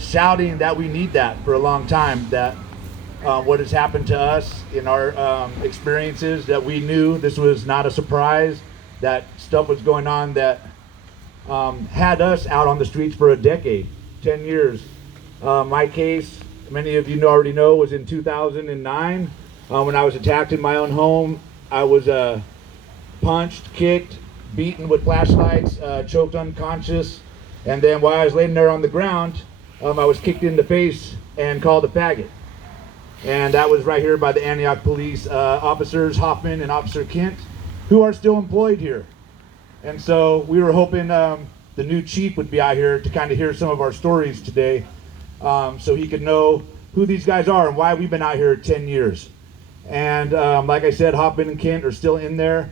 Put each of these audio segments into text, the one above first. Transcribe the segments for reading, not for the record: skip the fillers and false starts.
shouting that we need that for a long time, that what has happened to us in our experiences, that we knew this was not a surprise, that stuff was going on that had us out on the streets for a decade, 10 years. My case, many of you already know, was in 2009 when I was attacked in my own home. I was punched, kicked, beaten with flashlights, choked unconscious, and then while I was laying there on the ground, I was kicked in the face and called a faggot. And that was right here by the Antioch police officers, Hoffman and Officer Kent, who are still employed here. And so we were hoping the new chief would be out here to kind of hear some of our stories today, so he could know who these guys are and why we've been out here 10 years. And like I said, Hoffman and Kent are still in there.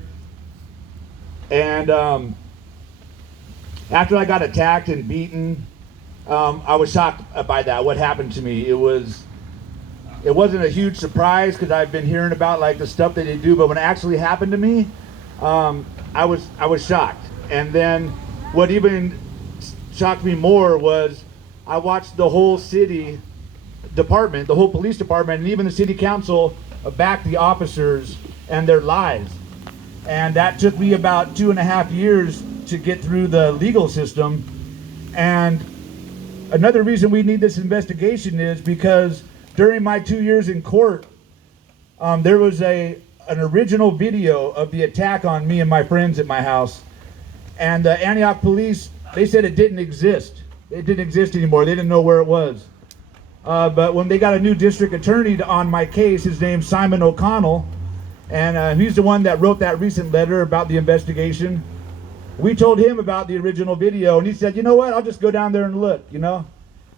And after I got attacked and beaten, I was shocked by that, what happened to me. It wasn't a huge surprise because I've been hearing about like the stuff that they do, but when it actually happened to me, I was shocked. And then what even shocked me more was I watched the whole city department, the whole police department, and even the city council back the officers and their lies. And that took me about 2.5 years to get through the legal system. And another reason we need this investigation is because during my 2 years in court, there was an original video of the attack on me and my friends at my house. And the Antioch police, they said it didn't exist. It didn't exist anymore. They didn't know where it was. But when they got a new district attorney on my case, his name's Simon O'Connell, and he's the one that wrote that recent letter about the investigation. We told him about the original video, and he said, you know what, I'll just go down there and look, you know?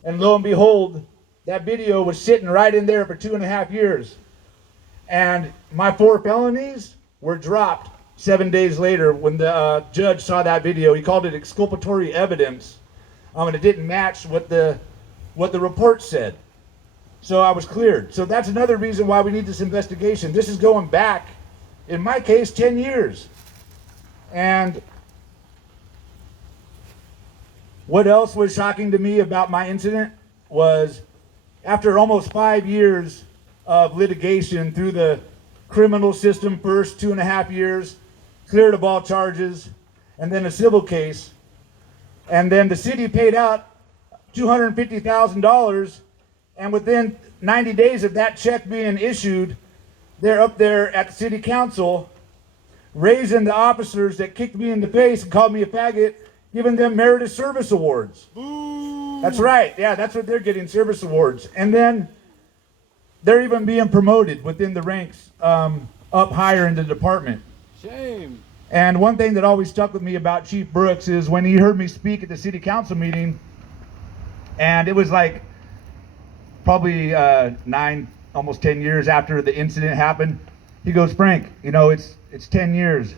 And lo and behold, that video was sitting right in there for 2.5 years. And my 4 felonies were dropped 7 days later when the judge saw that video. He called it exculpatory evidence, and it didn't match what the report said. So I was cleared. So that's another reason why we need this investigation. This is going back, in my case, 10 years. And what else was shocking to me about my incident was after almost 5 years of litigation through the criminal system first, 2.5 years, cleared of all charges, and then a civil case. And then the city paid out $250,000, and within 90 days of that check being issued, they're up there at the city council raising the officers that kicked me in the face and called me a faggot, giving them merited service awards. Boo. That's right, yeah, that's what they're getting, service awards. And then they're even being promoted within the ranks up higher in the department. Shame. And one thing that always stuck with me about Chief Brooks is when he heard me speak at the city council meeting, and it was like probably 9, almost 10 years after the incident happened, he goes, Frank, you know, it's 10 years.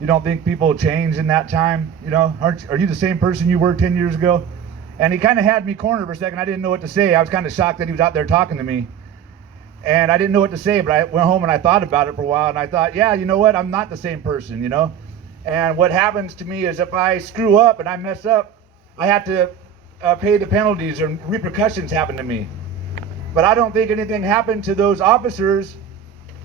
You don't think people change in that time? You know, are you the same person you were 10 years ago? And he kind of had me cornered for a second. I didn't know what to say. I was kind of shocked that he was out there talking to me. And I didn't know what to say, but I went home and I thought about it for a while, and I thought, yeah, you know what? I'm not the same person, you know? And what happens to me is if I screw up and I mess up, I have to pay the penalties, or repercussions happen to me. But I don't think anything happened to those officers.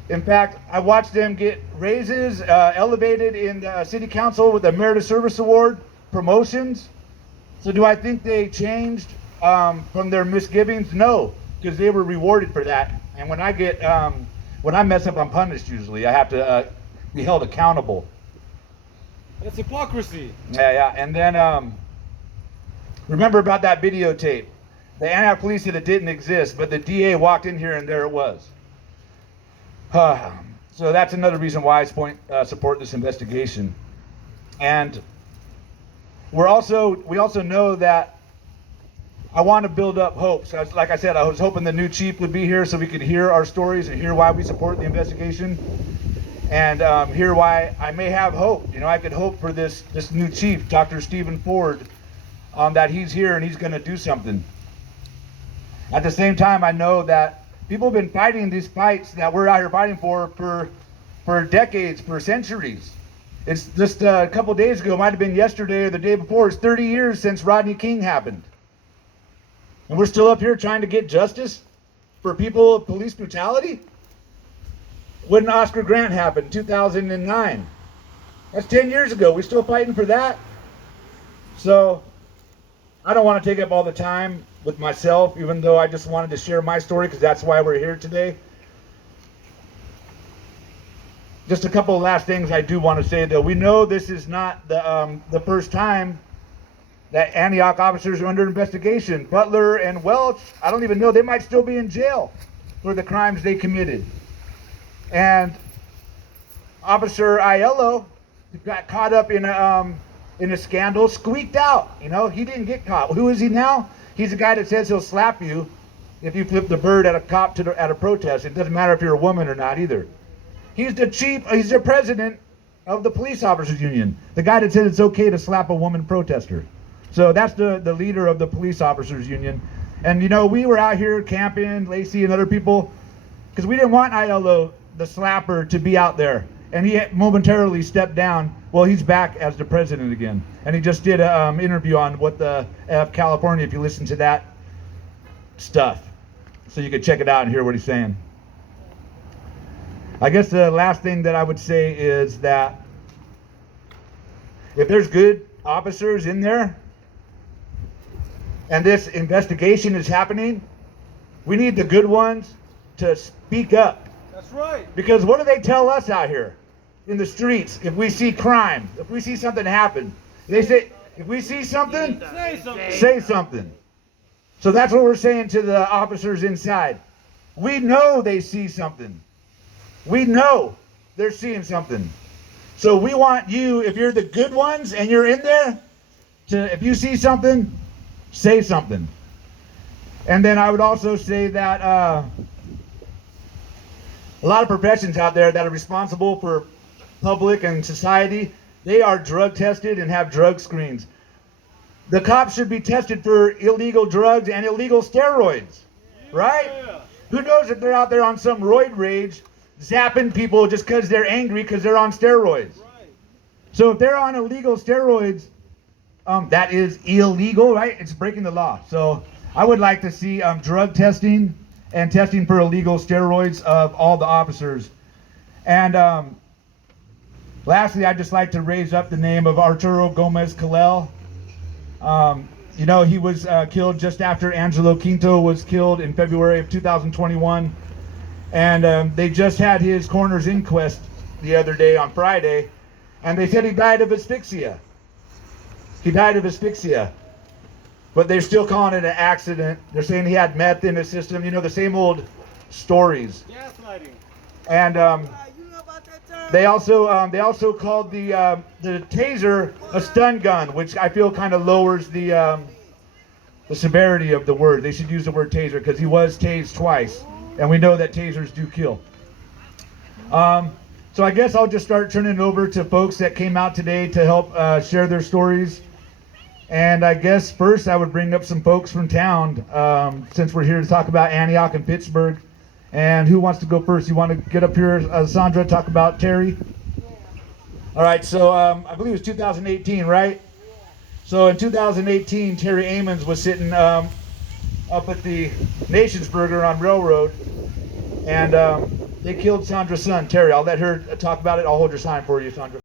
In fact, I watched them get raises, elevated in the city council with a merit service award, promotions. So do I think they changed from their misgivings? No, because they were rewarded for that. And when I mess up, I'm punished usually. I have to be held accountable. That's hypocrisy. Yeah. And then remember about that videotape. The Antioch police said it didn't exist, but the DA walked in here and there it was. So that's another reason why I support this investigation. And we also know that I want to build up hope. So like I said, I was hoping the new chief would be here so we could hear our stories and hear why we support the investigation, and hear why I may have hope. You know, I could hope for this new chief, Dr. Stephen Ford, that he's here and he's going to do something. At the same time, I know that people have been fighting these fights that we're out here fighting for decades, for centuries. It's just a couple days ago, it might have been yesterday or the day before, it's 30 years since Rodney King happened. And we're still up here trying to get justice for people of police brutality? When Oscar Grant happened, 2009. That's 10 years ago. We're still fighting for that? So, I don't want to take up all the time with myself, even though I just wanted to share my story because that's why we're here today. Just a couple of last things I do want to say, though. We know this is not the first time that Antioch officers are under investigation. Butler and Welch, I don't even know, they might still be in jail for the crimes they committed. And Officer Aiello got caught up in a scandal, squeaked out. You know, he didn't get caught. Who is he now? He's the guy that says he'll slap you if you flip the bird at a cop at a protest. It doesn't matter if you're a woman or not either. He's the president of the police officers union. The guy that said it's okay to slap a woman protester. So that's the leader of the police officers union. And you know, we were out here camping, Lacey and other people, because we didn't want Aiello, the slapper, to be out there. And he momentarily stepped down. Well, he's back as the president again. And he just did an interview on What the F California, if you listen to that stuff. So you could check it out and hear what he's saying. I guess the last thing that I would say is that if there's good officers in there and this investigation is happening, we need the good ones to speak up. That's right. Because what do they tell us out here in the streets if we see crime, if we see something happen? They say, if we see something, Say something. say something. So that's what we're saying to the officers inside. We know they see something. We know they're seeing something. So we want you, if you're the good ones and you're in there, to, if you see something, say something. And then I would also say that a lot of professions out there that are responsible for public and society, they are drug tested and have drug screens. The cops should be tested for illegal drugs and illegal steroids, right? Yeah. Who knows if they're out there on some roid rage, zapping people just because they're angry because they're on steroids. Right. So if they're on illegal steroids, that is illegal, right? It's breaking the law. So I would like to see drug testing and testing for illegal steroids of all the officers. And lastly, I'd just like to raise up the name of Arturo Gomez-Calel. You know, he was killed just after Angelo Quinto was killed in February of 2021. And they just had his coroner's inquest the other day on Friday, and they said he died of asphyxia. He died of asphyxia. But they're still calling it an accident. They're saying he had meth in his system. You know, the same old stories. Gaslighting. And they also called the taser a stun gun, which I feel kind of lowers the severity of the word. They should use the word taser because he was tased twice. And we know that tasers do kill. So I guess I'll just start turning it over to folks that came out today to help share their stories. And I guess first I would bring up some folks from town, since we're here to talk about Antioch and Pittsburgh. And who wants to go first? You want to get up here, Sandra, talk about Terry? All right, so I believe it was 2018, right? So in 2018, Terry Amons was sitting up at the Nationsburger on Railroad, and they killed Sandra's son, Terry. I'll let her talk about it. I'll hold your sign for you, Sandra.